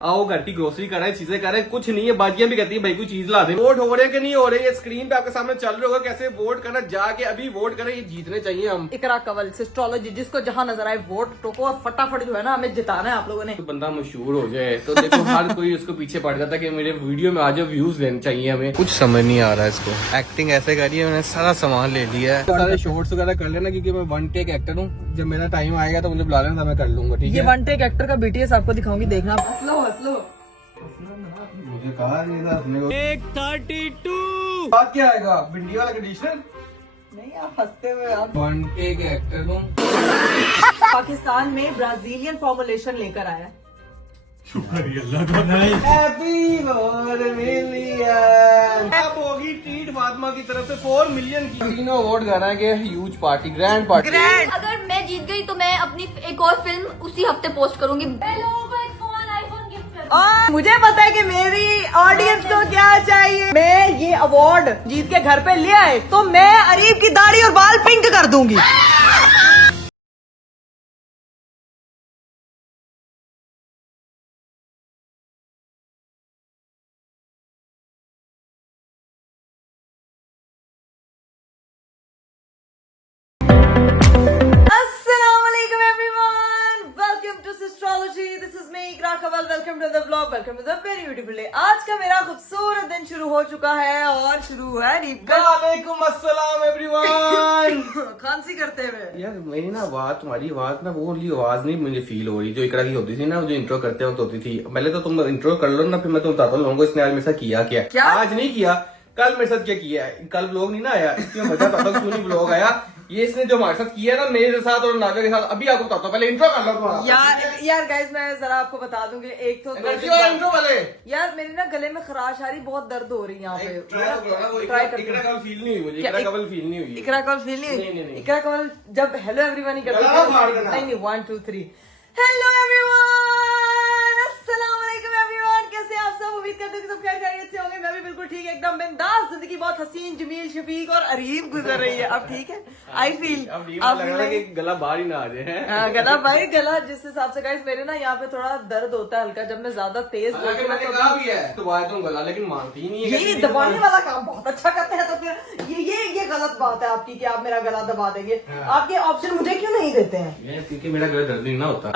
आओ घर की ग्रोसरी कर रहे हैं, चीजें कर रहे हैं, कुछ नहीं है। बाजियां भी कहती है भाई कोई चीज ला दे। वोट हो रहे हैं कि नहीं हो रहे, ये स्क्रीन पे आपके सामने चल रहा होगा कैसे वोट करना। जाके अभी वोट करें, ये जीतने चाहिए हम। इकरा कंवल एस्ट्रोलॉजी, जिसको जहां नजर आए वोट टोको और फटाफट जो है ना हमें जिताना है आप लोगों ने। तो बंदा मशहूर हो जाए तो देखो हर कोई उसको पीछे पड़ जाता है कि मेरे वीडियो में आज व्यूज लेने चाहिए हमें। कुछ समझ नहीं आ रहा है इसको। एक्टिंग ऐसे करी है, मैंने सारा सामान ले लिया है। सारे शॉर्ट्स वगैरह कर लेना क्योंकि मैं वन टेक एक्टर हूँ। जब मेरा टाइम आएगा तो मुझे बुला लेना, मैं कर लूंगा। ठीक है, ये वन टेक एक्टर का बीटीएस आपको दिखाऊंगी, देखना। हंस मुझे कहा नहीं था अपने को। 132 बात क्या आएगा, भिंडी वाला कंडीशनर नहीं, आप हंसते हुए आप। वन टेक एक्टर हूँ। पाकिस्तान में ब्राजीलियन फॉर्मुलेशन लेकर आया है। Happy million. अब होगी ट्रीट फातिमा की तरफ से 4 मिलियन की। तीनों वोट कर रहे हैं, ह्यूज पार्टी, ग्रैंड पार्टी। अगर मैं जीत गई तो मैं अपनी एक और फिल्म उसी हफ्ते पोस्ट करूंगी। मैं लोगों को एक फोन, आईफोन गिफ्ट करूंगी। मुझे पता है कि मेरी ऑडियंस को क्या चाहिए। मैं ये अवार्ड जीत के घर पे ले आए तो मैं अरीब की दाढ़ी और बाल पिंक कर दूंगी। Assalamualaikum everyone, welcome to Astrology. This is me Ikra Kawal. Welcome to the vlog. Welcome to the very beautiful day. आज का मेरा खूबसूरत दिन शुरू हो चुका है और शुरू है वालेकुम अस्सलाम एवरीवन। खांसी करते हुए। यार मेरी ना आवाज, तुम्हारी आवाज ना वो वाली आवाज नहीं मुझे फील हो रही जो इकरा की होती थी ना, जो इंट्रो करते वक्त होती थी। पहले तो तुम इंट्रो कर लो ना, फिर मैं तुम्हें बताता हूँ लोगों को इसने आज मेरे साथ किया क्या। आज नहीं किया, कल मेरे साथ क्या किया है। कल व्लॉग नहीं ना आया, इसलिए मैं बताता हूँ क्यों नहीं व्लॉग आया। ये इसने जो हमारे साथ किया ना, मेरे साथ और नाजा के साथ, अभी आपको बताता हूँ। पहले इंट्रो कर लो तुम्हारा। यार गाइस, मैं जरा आपको बता दूंगी। एक तो इंट्रो वाले यार मेरी ना गले में खराश आ रही, बहुत दर्द हो रही है यहाँ पे। ट्राई कर। इकरा कल फील नहीं हुई मुझे, इकरा कल फील नहीं हुई। इकरा कवल फील नहीं नहीं, नहीं। इकरा कवल जब हेलो एवरीवन ही करती गला फाड़ देना। नहीं 1 2 3 हेलो एवरीवन, अस्सलाम वालेकुम एवरीवन। कैसे हैं आप सब? उम्मीद करते हैं कि सब खैरियत से होंगे। मैं भी बिल्कुल ठीक है, एकदम बिंदास। जिंदगी बहुत हसीन, जमील, शफीक और अरीब गुजर रही है। अब ठीक है, आई फील अब लग रहा है कि गला बाहर ही ना आ जाए। गला भाई, गला जिस हिसाब से गाइस मेरे ना यहाँ पे थोड़ा दर्द होता है हल्का, जब मैं ज्यादा तेज बोलती हूँ तो कहा भी है दबाए तुम गला, लेकिन मानती ही नहीं है। ये दबाने वाला काम बहुत अच्छा करते हैं। तो फिर ये गलत बात है आपकी कि आप मेरा गला दबा देंगे। आपके ऑप्शन मुझे क्यों नहीं देते हैं? क्योंकि मेरा गला दर्द नहीं ना होता।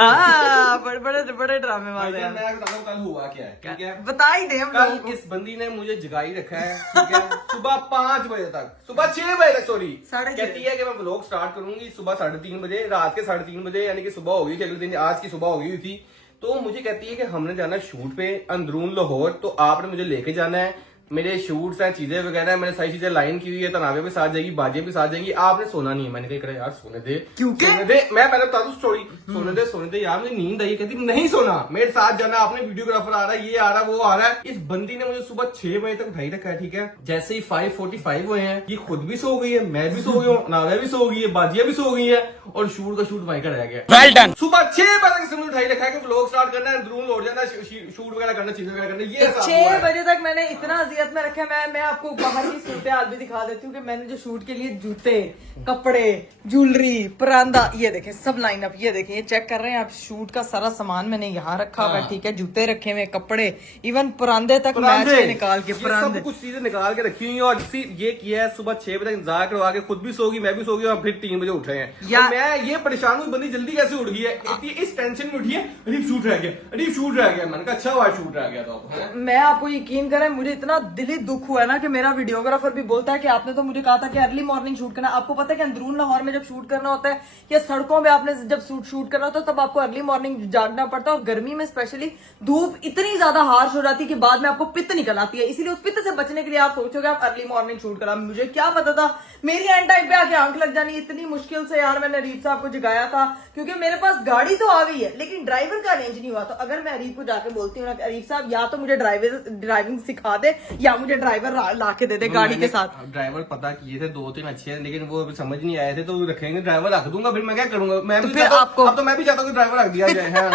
बड़े ड्रामे वाले हैं। मैं बताता हूँ कल हुआ क्या है, ठीक है। बता ही दे हम कल लोगों को। इस बंदी ने मुझे जगाई रखा है, ठीक है। सुबह 5 बजे तक, सुबह 6 बजे तक, सॉरी, 6:30 कहती है कि मैं व्लॉग स्टार्ट करूंगी सुबह 3:30 बजे, रात के 3:30 बजे, यानी कि सुबह होगी अगले दिन। आज की सुबह होगी थी तो मुझे कहती है कि हमने जाना शूट पे अंदरून लाहौर, तो आपने मुझे लेके जाना है। मेरे शूट्स हैं, चीजें वगैरह, मैंने सारी चीजें लाइन की हुई है। तनावे भी साथ जाएगी, बाजियां भी साथ जाएंगी। आपने सोना नहीं है। मैंने कहा यार सोने दे, क्योंकि सोने दे। मैं पहले बता दूं स्टोरी, सोने दे यार, मुझे नींद आई। कहती नहीं सोना, मेरे साथ जाना, आपने वीडियोग्राफर आ रहा है, ये आ रहा है, वो आ रहा है। इस बंदी ने मुझे सुबह 6 बजे तक उठाई रखा है, ठीक है। जैसे ही 5:45 हुए हैं, ये खुद भी सो गई है, मैं भी सो गई हूँ, नावे भी सो गई है, बाजिया भी सो गई है, और शूट का शूट वहीं का रह गया। Well done. सुबह 6 बजे तक इसने उठाई रखा है कि व्लॉग स्टार्ट करना है, अंदरून लौट जाना, शूट वगैरह करना, चीजें वगैरह करना। ये 6 बजे तक मैंने इतना अजियत में रखा है। मैं आपको बाहर की सूरत हाल भी दिखा देती हूँ कि मैंने जो शूट के लिए जूते, कपड़े, ज्वेलरी, परांदा, ये देखें सब लाइन अप, ये देखें, ये चेक कर रहे हैं आप। शूट का सारा सामान मैंने यहाँ रखा हुआ है, ठीक है। जूते रखे हुए, कपड़े, इवन परांदे तक मैच के निकाल के, परांदे सब कुछ चीजें निकाल के रखी हुई है। और ये किया है सुबह 6 बजे तक इंतजार करवा के, खुद भी सोगी, मैं भी सोगी, और फिर 3 बजे उठ रहे हैं। और मैं ये परेशान हूँ, बंदी जल्दी कैसे उठ गई है, इस टेंशन में उठी है। अरीब शूट रह गया, अरीब शूट रह गया। मैंने कहा अच्छा हुआ शूट रह गया। तो मैं आपको यकीन करें, मुझे इतना दिली दुख हुआ है ना कि मेरा वीडियोग्राफर भी बोलता है कि आपने तो मुझे कहा था कि अर्ली मॉर्निंग शूट करना। आपको पता है कि अंदरून लाहौर में जब शूट करना होता है या सड़कों में आपने जब शूट करना होता है तब आपको अर्ली मॉर्निंग जागना पड़ता है। और गर्मी में स्पेशली धूप इतनी ज्यादा हार्श हो जाती है कि बाद में आपको पित्त निकल आती है। इसीलिए उस पित्त से बचने के लिए आप सोचोगे आप अर्ली मॉर्निंग शूट करा। मुझे क्या पता था मेरी एंड टाइम पे आके आंख लग जानी। इतनी मुश्किल से यार मैंने अरीब साहब को जगाया था, क्योंकि मेरे पास गाड़ी तो आ गई है लेकिन ड्राइवर का अरेंज नहीं हुआ। तो अगर मैं अरीब को जाके बोलती हूँ ना अरीब साहब या तो मुझे ड्राइविंग सिखा दे या मुझे ड्राइवर ला के दे दे गाड़ी के साथ। ड्राइवर पता किए थे 2-3 अच्छे हैं, लेकिन वो समझ नहीं आए थे। तो रखेंगे ड्राइवर रख दूंगा, फिर मैं क्या करूंगा। मैं तो भी फिर चाहता हूं, आपको अब तो मैं भी चाहता हूँ कि ड्राइवर रख दिया जाए। हाँ।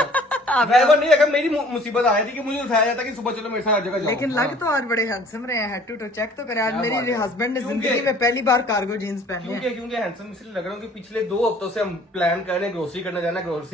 ड्राइवर नहीं, अगर मेरी मुसीबत आ थी कि मुझे उठाया जाता कि सुबह चलो मेरे साथ हर जगह जाओ। लेकिन लग तो आज बड़े हैंडसम रहे हैं, हेड टू टू चेक तो करें। आज क्या बात मेरी है। हस्बैंड ने क्योंकि- जिंदगी में पहली बार कार्गो जीन्स पहनी है। क्योंकि हैंडसम इसलिए लग रहा हूँ कि पिछले 2 हफ्तों से हम प्लान कर रहे हैं ग्रोसरी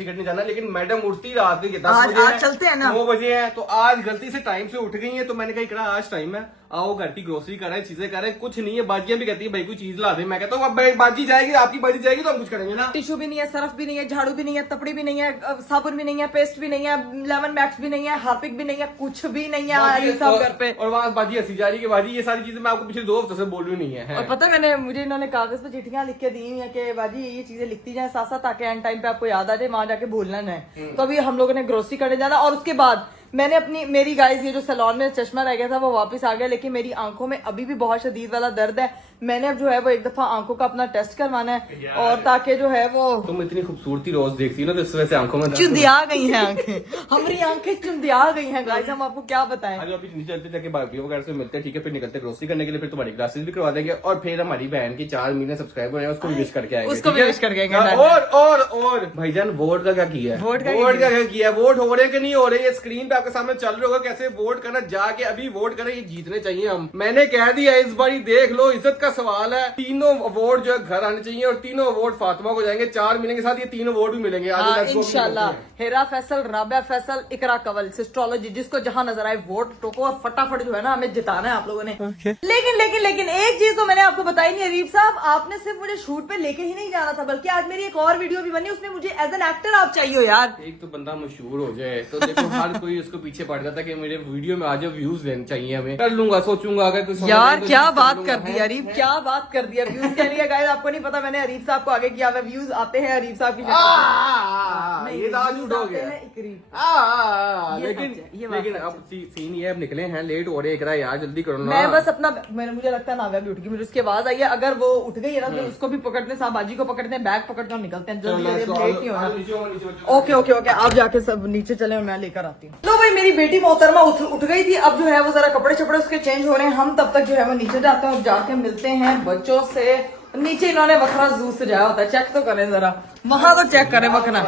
करने जाना, लेकिन मैडम उठती रात के 10 आज- बजे आज हैं, चलते हैं ना। 9 बजे हैं, तो आज गलती से टाइम से उठ गई है। तो मैंने कहा इकरा आज टाइम है, आओ घर की ग्रोसरी करें, चीजें करें। कुछ नहीं है, बाजियां भी कहती है भाई कोई चीज ला दे। मैं कहता हूँ अब बाजी जाएगी, आपकी बाजी जाएगी तो हम कुछ करेंगे ना। टिश्यू भी नहीं है, सरफ भी नहीं है, झाड़ू भी नहीं है, तपड़ी भी नहीं है, साबुन भी नहीं है, पेस्ट भी नहीं है, लेमन मैक्स भी नहीं है, हार्पिक भी नहीं है, कुछ भी नहीं है आरिफ साहब घर पे। और वहाँ बाजी हंसी जा रही है कि बाजी ये सारी चीजें मैं आपको पिछले 2 हफ्तों से बोल रही नहीं है। और पता है मैंने मुझे इन्होंने कागज पे चिट्ठियां लिख के दी हुई है कि बाजी ये चीजें लिखती जाए साथ साथ, ताकि एंड टाइम पे आपको याद आ जाए, वहां जाके भूलना ना है। तो अभी हम लोगों ने ग्रोसरी करने जाना, और उसके बाद मैंने मेरी गाइस ये जो सैलून में चश्मा रह गया था वो वापस आ गया, लेकिन मेरी आंखों में अभी भी बहुत शदीद वाला दर्द है। मैंने अब जो है वो एक दफा आंखों का अपना टेस्ट करवाना है, और ताकि जो है वो तुम इतनी खूबसूरती रोज देखती हो ना, तो इस वजह से आंखों में दर्द चुंदिया गई हैं आंखें, हमारी आंखें चुंदिया गई हैं गाइस, हम आपको क्या बताएं। आज अभी नीचे चलते जाके भाभी वगैरह से मिलते हैं, ठीक है, फिर निकलते ग्रोसरी करने के लिए, फिर तुम्हारी क्लासेस भी करवा देंगे, और फिर हमारी बहन की 4 मिलियन सब्सक्राइबर है, उसको भी विश करके आएंगे, उसको ठीक भी है? विश करके आएंगे, हाँ, और भाईजान वोट का क्या किया है? वोट का क्या किया है? वोट हो रहे कि नहीं हो रहे, ये स्क्रीन पे आपके सामने चल रहे होगा कैसे वोट करना, जाके अभी वोट करें, ये जीतने चाहिए हम। मैंने कह दिया इस बारी देख लो, इज्जत का सवाल है, तीनों अवार्ड जो है घर आने चाहिए, और तीनों अवार्ड फातिमा को जाएंगे, 4 मिलेंगे, साथ ये 3 अवार्ड भी मिलेंगे। हाँ, इंशाल्लाह। हेरा फैसल, राबिया फैसल, इकरा कंवल, सिस्ट्रोलॉजी, जिसको जहां नजर आए वोट टोको, और फटाफट जो है ना हमें जिताना है आप लोगों ने। लेकिन एक चीज तो मैंने आपको बताई नहीं अरीफ साहब, आपने सिर्फ मुझे शूट पे लेके ही नहीं जाना था, बल्कि आज मेरी एक और वीडियो भी बनी, उसमें मुझे एज एन एक्टर आप चाहिए हो यार। एक तो बंदा मशहूर हो जाए तो देखो हर कोई उसको पीछे पड़ जाता है कि मेरे वीडियो में आज व्यूज लेने चाहिए, हमें कर लूंगा, सोचूंगा अगर कुछ यार क्या बात कर दी अरीफ, क्या बात कर दी व्यूज के लिए। गाइस आपको नहीं पता, मैंने अरीफ साहब को आगे किया हुआ, व्यूज आते हैं अरीफ साहब की नहीं, ये दाल views झूठ हो आते गया। हैं इकरीब। आ, ये लेकिन सच है, ये बात लेकिन सच अब सीन ये अब निकले हैं, लेट हो रहे हैं, यार जल्दी करो ना। मैं बस अपना मुझे लगता है नाव्या भी उठ गई, मुझे उसकी आवाज आई है, अगर वो उठ गई है ना तो उसको भी पकड़ते हैं, साहबाजी को पकड़ते हैं, बैग पकड़ते हैं और निकलते हैं, जल्दी जल्दी, अब लेट नहीं होना। ओके ओके ओके, आप जाके सब नीचे चले और मैं लेकर आती हूँ। तो भाई मेरी बेटी मोहतरमा उठ गई थी, अब जो है वो जरा कपड़े छपड़े उसके चेंज हो रहे हैं, हम तब तक जो है वो नीचे जाते हैं और जाके मिलते हैं बच्चों से। नीचे इन्होंने बकरा जू सजाया होता है, चेक तो करें जरा, वहां तो चेक करें बकरा।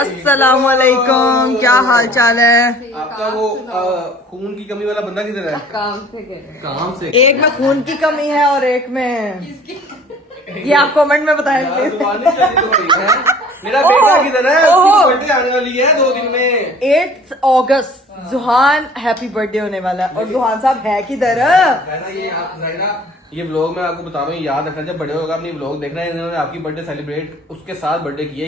अस्सलाम वालेकुम, क्या हाल चाल है? आपका वो खून की कमी वाला बंदा किधर है? काम से एक में खून की कमी है और एक में ये आप कमेंट में बताएं यार, प्लीज। जुबान नहीं चलती तुम्हारी, हैं? मेरा ओहो, बेटा किधर है? ओहो। उसकी बर्थडे आने वाली है 2 दिन में। 8 अगस्त जुहान हैप्पी बर्थडे होने वाला है, और जुहान साहब है किधर? ये व्लॉग मैं आपको बता रहा हूँ, याद रखना जब बड़े होगा अपनी व्लॉग देखना है, इन्होंने आपकी बर्थडे सेलिब्रेट उसके साथ बर्थडे किया,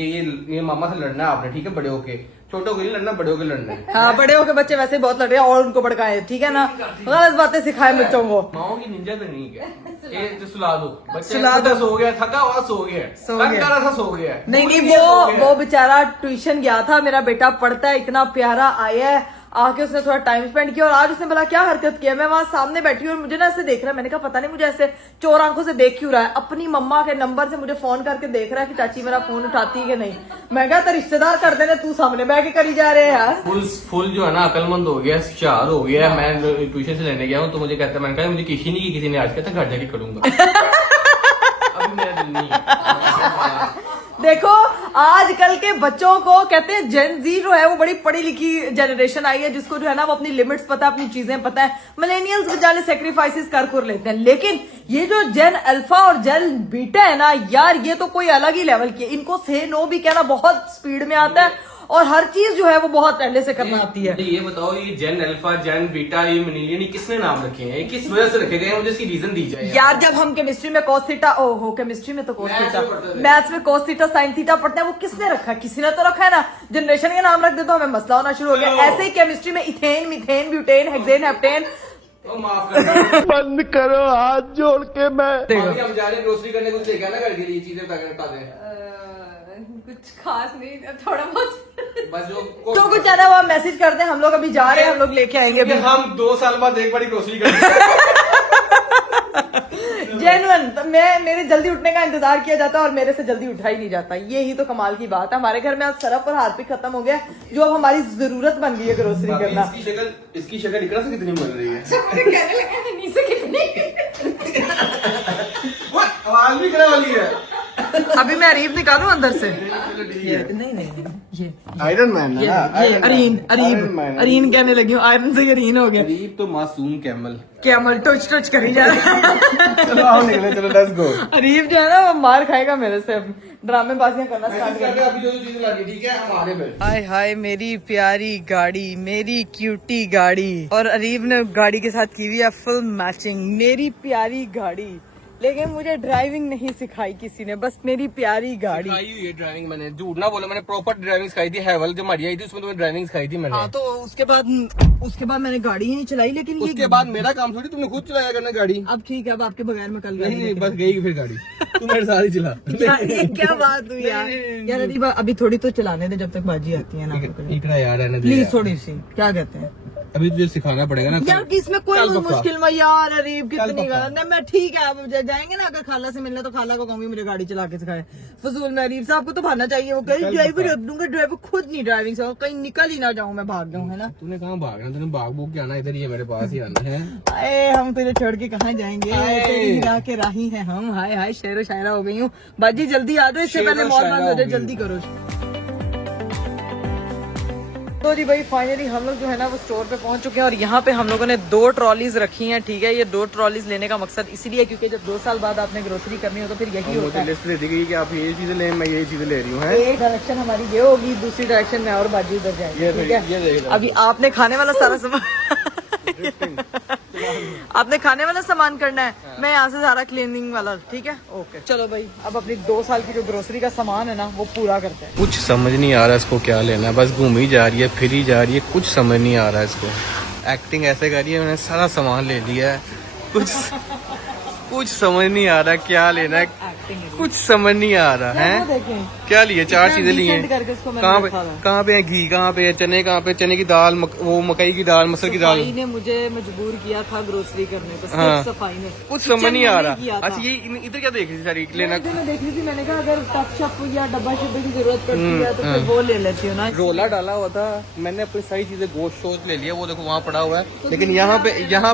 ये मामा से लड़ना है आपने, ठीक है? बड़े होके, छोटों को नहीं लड़ना, बड़े होके लड़ना है। हाँ, बड़े होके बच्चे वैसे ही बहुत लड़ रहे हैं और उनको भड़काए, ठीक है ना? गलत बातें सिखाए बच्चों को। माओ की निंजा तो नहीं है, ये तो सुला दो बच्चे, सुला दो। सो गया, थका हुआ सो गया, सो गया। थका रहा सो गया। नहीं भूल गया, सो गया। वो बेचारा ट्यूशन गया था, मेरा बेटा पढ़ता है, इतना प्यारा आया है, आके उसने थोड़ा टाइम स्पेंड किया, और आज उसने बोला क्या हरकत किया, मैं वहां सामने बैठी हूँ और मुझे ना ऐसे देख रहा है, मैंने कहा पता नहीं मुझे ऐसे चोर आंखों से देख क्यों रहा है, अपनी मम्मा के नंबर से मुझे फोन करके देख रहा है कि चाची मेरा फोन उठाती है कि नहीं। मैं कहा तो रिश्तेदार कर देने, तू सामने बैठ के करी जा रहे हैं यार। फुल जो है ना अकलमंद हो गया, होशियार हो गया। मैं ट्यूशन से लेने गया हूँ तो मुझे कहता है, मैंने कहा मुझे किसी नहीं की, किसी ने आज कहता घर जाके करूंगा। अभी मेरा दिल नहीं है। देखो आजकल के बच्चों को कहते हैं जेन जी जो है वो बड़ी पढ़ी लिखी जनरेशन आई है, जिसको जो है ना वो अपनी लिमिट्स पता है, अपनी चीजें पता है। मिलेनियल्स बेचारे सेक्रीफाइसेस कर लेते हैं, लेकिन ये जो जेन अल्फा और जेन बीटा है ना यार, ये तो कोई अलग ही लेवल की है। इनको से नो भी कहना बहुत स्पीड में आता है, और हर चीज जो है वो बहुत पहले से करना आती है। ये बताओ, ये जेन अल्फा, जेन बीटा, ये मिलेनियल, ये किसने नाम रखे हैं? ये किस वजह से रखे गए हैं? मुझे इसकी रीजन दी जाए यार जब हम केमिस्ट्री में cos थीटा, ओहो केमिस्ट्री में तो cos मैथ्स थीटा, में पढ़ते थे। मैथ्स में cos थीटा sin थीटा पढ़ते हैं, वो किसने रखा है? किसी ने तो रखा है ना। जनरेशन के नाम रख दे तो हमें मसला होना शुरू हो गया। ऐसे ही केमिस्ट्री में ethane, methane, butane, hexane, heptane. तो माफ कर बंद करो हाथ जोड़ के मैं। अभी हम जा रहे हैं ग्रोसरी करने, कुछ लेके आना घर के लिए, चीजें बता दें। कुछ खास नहीं, थोड़ा बहुत। बस जो कुछ है ना वो मैसेज कर दें, हम लोग अभी जा रहे हैं, हम लोग लेके आएंगे अभी। हम 2 साल बाद एक बारी ग्रोसरी करेंगे। जेन्युइन तो मेरे जल्दी उठने का इंतजार किया जाता है और मेरे से जल्दी उठा ही नहीं जाता। ये ही तो कमाल की बात है। हमारे घर में आज सरफ और हार्पिक खत्म हो गया, जो अब हमारी जरूरत बन गई है ग्रोसरी करना। इसकी शक्ल इकरा से कितनी बन रही है? कहने लगा नीचे कितनी। वो आवाज भी करने वाली है। अभी मैं अरीब निकालूं अंदर से? चलो ठीक है। नहीं नहीं ये आयरन मैन है ना, ये अरीन कहने लगी हूँ, आयरन से अरीन हो गया। अरीब तो मासूम कैमल। कैमल टच करी जा रहा है। चलो आओ निकले, चलो लेट्स गो। अरीब जो है ना वो मार खाएगा मेरे से, ड्रामेबाजियां करना स्टार्ट कर दिया। अभी जो चीज लगी ठीक है हमारे पे। हाय हाय मेरी प्यारी गाड़ी, मेरी क्यूटी गाड़ी, और अरीब ने गाड़ी के साथ की हुई है फुल मैचिंग। मेरी प्यारी गाड़ी, लेकिन मुझे ड्राइविंग नहीं सिखाई किसी ने, बस मेरी प्यारी गाड़ी। सिखाई हुई है ड्राइविंग, मैंने झूठ ना बोला, मैंने प्रॉपर ड्राइविंग सिखाई थी। हैवल जो हमारी आई थी उसमें तुम्हें ड्राइविंग सिखाई थी मैंने। हाँ तो उसके बाद मैंने गाड़ी ही चलाई, लेकिन ये उसके बाद मेरा काम थोड़ी तुमने खुद चलाया करना गाड़ी। अब ठीक है, अब आपके बगैर में कल नहीं नहीं, बस गई फिर गाड़ी। तू मेरे साथ ही चला। क्या बात हुई यार। यार अरीब अभी थोड़ी तो चलाने दे, जब तक बाजी आती है ना। इतना यार रहने दे प्लीज यार। थोड़ी सी, क्या कहते हैं अभी तुझे सिखाना पड़ेगा ना। यार कि इसमें कोई कल पक्का। मुश्किल में यार अरीब कल कितनी पक्का। गलत। नहीं मैं ठीक है, अब जाएंगे ना अगर खाला से मिलने तो खाला को कहूंगी मुझे गाड़ी चला के सिखाए। फजूल में अरीब साहब को तो भागना चाहिए, वो कहीं ड्राइवर रख दूंगा, ड्राइवर खुद नहीं ड्राइविंग से, कहीं निकल ही ना जाऊं मैं, भाग जाऊं, है ना। तूने कहाँ भागना, तूने भाग भूग के आना, इधर ही है मेरे पास ही आना है। अरे हम तुझे छोड़ के कहाँ जाएंगे, तेरी राह के राही हैं हम। हाय हाय शेरो शायरा हो गई हूँ। बाजी जल्दी आ जाओ, इससे शेरो पहले मॉल शायरा बंद हो जाए, हो गई। जल्दी करो। तो जी भाई फाइनली हम लोग जो है ना वो स्टोर पे पहुंच चुके हैं, और यहाँ पे हम लोगों ने 2 ट्रॉलीज रखी हैं। ठीक है, ये 2 ट्रॉलीज लेने का मकसद इसीलिए क्योंकि जब 2 साल बाद आपने ग्रोसरी करनी हो तो फिर यही होता है। लिस्ट दे दी गई कि आप ये चीजें लें, मैं ये चीजें ले रही हूँ। एक डायरेक्शन हमारी ये होगी, दूसरी डायरेक्शन में और बाजू उधर जाएगी। ठीक ये है, देख लो। अभी आपने खाने वाला सारा सामान आपने खाने वाला सामान करना है, मैं यहाँ से सारा क्लीनिंग वाला। ठीक है, ओके चलो भाई, अब अपनी 2 साल की जो ग्रोसरी का सामान है ना वो पूरा करते हैं। कुछ समझ नहीं आ रहा इसको क्या लेना है, बस घूम ही जा रही है, फिर ही जा रही है, कुछ समझ नहीं आ रहा है इसको। एक्टिंग ऐसे कर रही है, मैंने सारा सामान ले लिया है, कुछ समझ नहीं आ रहा क्या लेना है, कुछ समझ नहीं आ रहा है। देखें क्या लिए, 4 चीजें ली हैं। decent करके इसको मैंने कहाँ पे रखा था। कहाँ पे है घी, कहाँ पे है चने, कहाँ पे चने की दाल, वो मकई की दाल, मसर की दाल। सफाई ने मुझे मजबूर किया था ग्रोसरी करने को, हाँ। सिर्फ सफाई ने। कुछ समझ नहीं आ किचन किया रहा। था। अच्छा ये इधर क्या देख रही थी सारी लेना। मैं देख रही थी, मैंने कहा अगर टप शप या डब्बा शब्बे की जरूरत पड़ती है तो फिर वो ले लेती हूँ ना। रोला डाला हुआ था, मैंने अपनी सारी चीजें गोश्त शोत ले लिया, वो देखो वहाँ पड़ा हुआ है। लेकिन यहाँ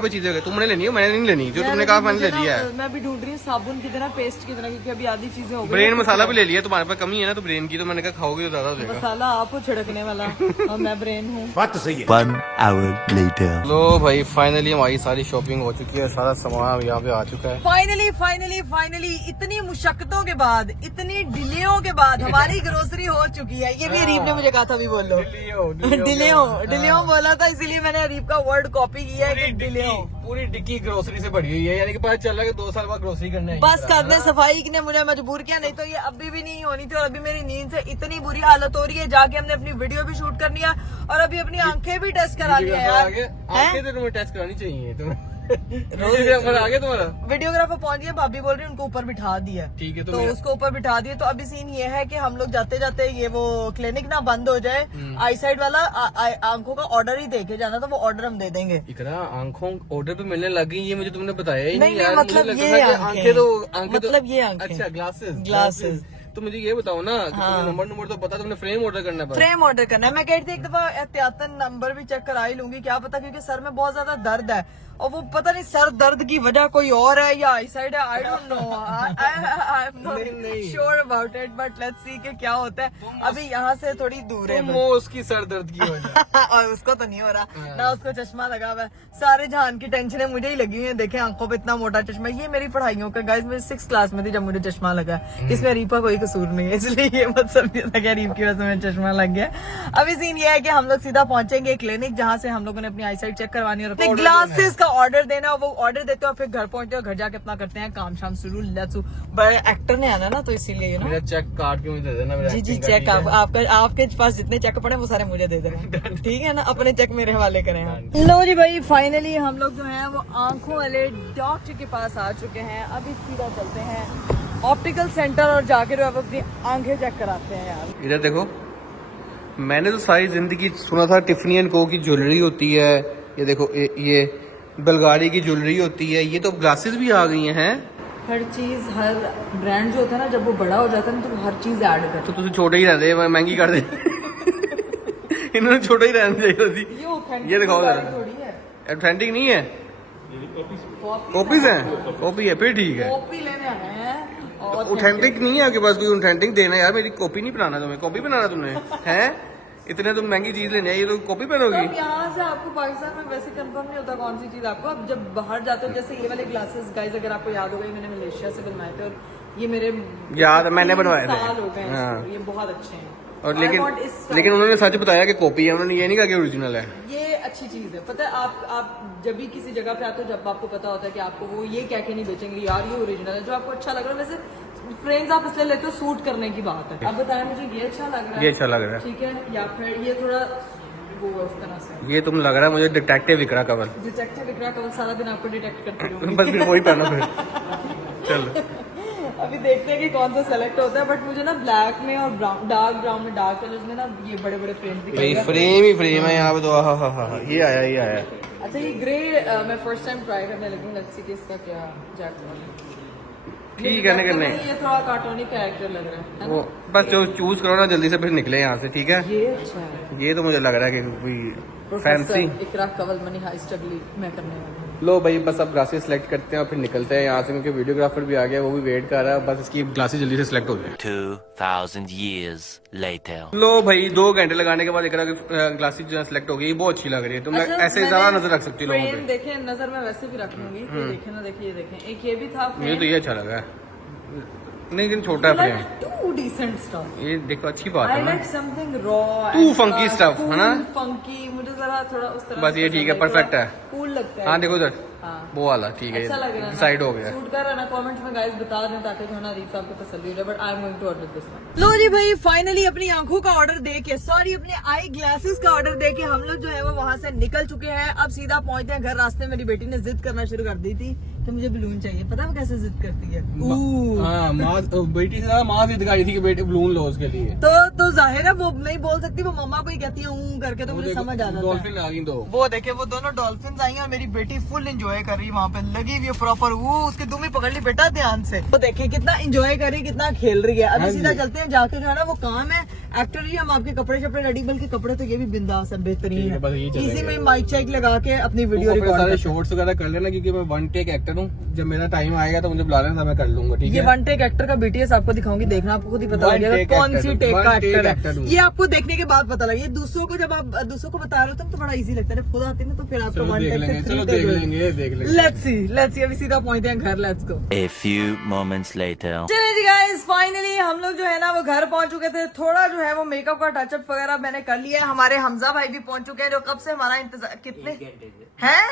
पे चीजें तुमने लेनी है, मैंने नहीं लेनी, जो तुमने कहा मैंने ले लिया है। मैं भी ढूंढ रही हूँ साबुन की तरह, पेस्ट की तरह, क्योंकि अभी आधी चीजें हो गई। ब्रेन मसाला भी ले लिया, तुम्हारे पास कमी है ना तो ब्रेन की, तो मैंने कहा खाओगे तो ज्यादा हो जाएगा। मसाला आप हो छिड़कने वाला और मैं ब्रेन हूँ। बात तो सही है। 1 hour later. लो भाई फाइनली हमारी सारी शॉपिंग हो चुकी है, सारा सामान यहाँ पे आ चुका है। फाइनली इतनी मुशक्कतों के बाद, इतनी डिलेयों के बाद हमारी ग्रोसरी हो चुकी है। ये भी अरीब ने मुझे कहा था, भी बोल लो डिलेयों बोला था, इसीलिए मैंने अरीब का वर्ड कॉपी किया है कि डिलेयों। पूरी डिक्की ग्रोसरी से भरी हुई है, यानी कि पता चल रहा है कि 2 साल बाद ग्रोसरी करने आई बस करने सफाई ने मुझे मजबूर किया, नहीं तो ये अभी भी नहीं होनी थी। और अभी मेरी नींद से इतनी बुरी हालत हो रही है, जाके हमने अपनी वीडियो भी शूट करनी है और अभी अपनी आंखें भी टेस्ट करा ली है यार। आगे तो तुम्हें टेस्ट करानी चाहिए तुम्हें। वीडियोग्राफर आ गया तुम्हारा? वीडियोग्राफर पहुंच गया, भाभी बोल रही है उनको ऊपर बिठा दिया। ठीक है, तो उसको ऊपर बिठा दिए। तो अभी सीन ये है कि हम लोग जाते जाते ये वो क्लिनिक ना बंद हो जाए, आई साइड वाला आंखों का ऑर्डर ही देके जाना, तो वो ऑर्डर हम दे देंगे। इकरा आंखों ऑर्डर पे मिलने लग गई, ये मुझे तुमने बताया ही नहीं, नहीं यार। मतलब मुझे ये लगता था कि आंखें। आंखें तो मतलब ये आंखें। अच्छा ग्लासेस। तो मुझे ये बताओ ना कि तुम्हें नंबर तो पता, तुमने फ्रेम ऑर्डर करना पड़ा। फ्रेम ऑर्डर करना है। मैं कह रही थी एक दफा एहतियातन नंबर भी चेक करा ही लूंगी, क्या पता, क्योंकि सर में बहुत ज्यादा दर्द है और वो पता नहीं सर दर्द की वजह कोई और है या आई साइड है, I don't know, I am not sure about it, but let's see कि क्या होता है। अभी यहाँ से थोड़ी दूर है वो उसकी सर दर्द की वजह। और उसको तो नहीं हो रहा ना, उसको चश्मा लगा हुआ है। सारे जहान की टेंशनें मुझे ही लगी हुई है। देखे आंखों पे इतना मोटा चश्मा, ये मेरी पढ़ाइयों का गाइस, मैं 6th क्लास में थी जब मुझे चश्मा लगा। इसमें रीपा कोई कसूर नहीं है, इसलिए ये मत समझिए कि रीप की वजह से मेरा चश्मा लग गया। अभी सीन ये है कि हम लोग सीधा पहुंचेंगे क्लिनिक, जहाँ से हम लोगों ने अपनी आई साइट चेक करवानी है और ग्लासेस का ऑर्डर देना, वो ऑर्डर देते हो, फिर घर पहुंचते हो, घर जाके अपना करते हैं काम शाम शुरू। बड़े एक्टर ने आना ना, तो इसीलिए मेरा चेक काट के मुझे दे देना। जी चेक आपके पास जितने चेक पड़े वो सारे मुझे दे देना, ठीक है ना, अपने चेक मेरे हवाले करें। लो जी भाई फाइनली हम लोग जो है वो आंखों वाले डॉक्टर के पास आ चुके हैं। अभी सीधा चलते हैं ऑप्टिकल सेंटर और जाके जो अपनी आंखें चेक कराते हैं यार। इधर देखो, मैंने तो सारी जिंदगी सुना था टिफनी एंड को की ज्वेलरी होती है, ये देखो ये बलगाड़ी की ज्वेलरी होती है, ये तो ग्लासेस भी आ गई हैं। हर चीज, हर ब्रांड जो होता है ना, जब वो बड़ा हो जाता है ना तो हर चीज ऐड करता तो तुझे छोटे ही रहते, महंगी कर दे। इन्होंने छोटे ही रहने चाहिए थी। ये दिखाओ जरा, ऑथेंटिक नहीं है, कॉपीज है, कॉपी है, फिर ठीक है। कॉपी लेने आए हैं ऑथेंटिक नहीं है आपके पास कोई ऑथेंटिक देना यार, मेरी कॉपी नहीं बनाना तुम्हें, कॉपी बनाना तुमने हैं? इतने तुम महंगी चीज लेने आई, ये तो कॉपी पहनोगी। अब यहाँ से आपको पाकिस्तान में वैसे कंफर्म नहीं होता कौन सी चीज आपको, अब जब बाहर जाते हो, जैसे ये वाले ग्लासेस गाइस अगर आपको याद होगा, मैंने मलेशिया से बनवाए थे और ये मेरे याद है, मैंने बनवाए थे। साल हो गए हैं हाँ। इसको, ये बहुत अच्छे हैं। और I want इस लेकिन उन्होंने सच बताया कि कॉपी है, उन्होंने ये नहीं कहा कि ओरिजिनल है। ये अच्छी चीज है, पता है आप जब भी किसी जगह पे आते हो, जब आपको पता होता है कि आपको वो ये कह के नहीं बेचेंगे यार ये ओरिजिनल है, जो आपको अच्छा लग रहा है। वैसे फ्रेम्स आप इसलिए लेते हो सूट करने की बात है। अब बताएं मुझे ये अच्छा लग रहा है, ये अच्छा लग रहा है, ठीक है, या फिर ये थोड़ा वो इस तरह से, ये तुम लग रहा है मुझे डिटेक्टिव विक्रा कंवल। डिटेक्टिव विक्रा कंवल सारा दिन आपको डिटेक्ट करती रहूंगी। बस फिर वही पहनो फिर। चलो अभी देखते हैं कि कौन सा सेलेक्ट होता है, बट मुझे ना ब्लैक में और डार्क ब्राउन में, डार्क कलर्स में ना ये बड़े बड़े फ्रेम भाई फ्रेम ही फ्रेम है यहाँ पे तो। हाँ ये आया ये आया। अच्छा ये ग्रे मैं फर्स्ट टाइम ट्राई करने लगी हूँ, लेट्स सी कि इसका क्या जैक ठीक है नहीं, ये थोड़ा कार्टूनी कैरेक्टर लग रहा है वो ना? बस जो चूज करो ना जल्दी से फिर निकले यहाँ से, ठीक है। ये अच्छा है, ये तो मुझे लग रहा है कि कोई फैंसी। इकरा कंवल मनी हाई स्टगली मैं करने वाली हूँ। लो भाई बस अब ग्लासेस सेलेक्ट करते हैं और फिर निकलते हैं यहाँ से, क्योंकि वीडियोग्राफर भी आ गया, वो भी वेट कर रहा है, बस इसकी ग्लासेस जल्दी से सिलेक्ट हो जाए। 2000 years later. लो भाई 2 घंटे लगाने के बाद एक ग्लासेस जो सिलेक्ट हो गई, बहुत अच्छी लग रही है। तुम अच्छा, ऐसे ज्यादा नजर रख सकती हो लोगों फ्रेम देखें, नजर में वैसे भी रख लूंगी, तो देखें ना, देखिए ये देखें, एक ये भी था पे। मुझे तो ये अच्छा लगा है, नहीं लेकिन छोटा है फ्रेम। To decent stuff. ये देखो अच्छी बात है I ना, like something raw Too and, funky stuff, है ना? फंकी मुझे जरा थोड़ा उस तरह बस ये ठीक है, perfect है। कूल लगता है। हाँ देखो सर हाँ। वो वाला ठीक अच्छा लग रहा है, है ना? डिसाइड हो गया। सूट कर रहा है ना, कमेंट्स में गाइस बता दें ताकि जो है ना रीफ आपको तसल्ली हो जाए, but I am going to order this one. लो जी भाई फाइनली अपनी आंखों का ऑर्डर देके, सॉरी अपने आई ग्लासेस का ऑर्डर देके हम लोग जो है वो वहाँ से निकल चुके हैं। अब सीधा पहुंचते हैं घर। रास्ते में मेरी बेटी ने जिद करना शुरू कर दी थी कि मुझे बलून चाहिए। पता है वो कैसे जिद करती है? हाँ बेटी से ज्यादा माँ जिद करी थी कि बेटे बलून लो उसके लिए। तो जाहिर है वो नहीं बोल सकती, वो मम्मा को ही कहती है करके, तो मुझे समझ आ जाता है। डॉल्फिन आ गई तो वो देखे वो दोनों डॉल्फिन आई हैं और मेरी बेटी फुल एंजॉय कर रही है, वहाँ पे लगी हुई है प्रॉपर। वो उसकी दुम ही पकड़ ली बेटा ध्यान से। वो देखे कितना एंजॉय कर रही, कितना खेल रही है। अभी सीधा चलते हैं, जाके जो है ना वो काम है एक्टर ही, हम आपके कपड़े शपड़े रेडी, बल्कि कपड़े तो ये भी बिंदास है, बेहतरीन है। इसी में माइक चेक लगा के अपनी वीडियो रिकॉर्ड सारे शॉर्ट्स वगैरह कर लेना, क्योंकि मैं 1 टेक एक्टर हूँ। जब मेरा टाइम आएगा तो मुझे बुला लेना, मैं कर लूंगा, ठीक ये है। 1 टेक एक्टर का BTS आपको दिखाऊंगी, देखना आपको खुद ही पता One लगेगा take कौन actor सी हूँ, टेक one का take एक्टर actor है। हूँ। ये आपको देखने के बाद पता लगे। ये दूसरों को जब आप दूसरों को बता रहे हो तो बड़ा इजी लगता है, जब खुद आते हैं ना तो फिर आपको चलो 1 देख टेक लेंगे, से चलो 3 देख टेक लेंगे देख लेंगे। लेट्स सी अभी सीधा पहुंचते हैं घर, let's go. A few moments later. चलिए जी गाइस फाइनली हम लोग जो है ना वो घर पहुंच चुके थे। थोड़ा जो है वो मेकअप का टचअप वगैरह मैंने कर लिया है। हमारे हमजा भाई भी पहुंच चुके हैं, जो कब से हमारा इंतजार, कितने हैं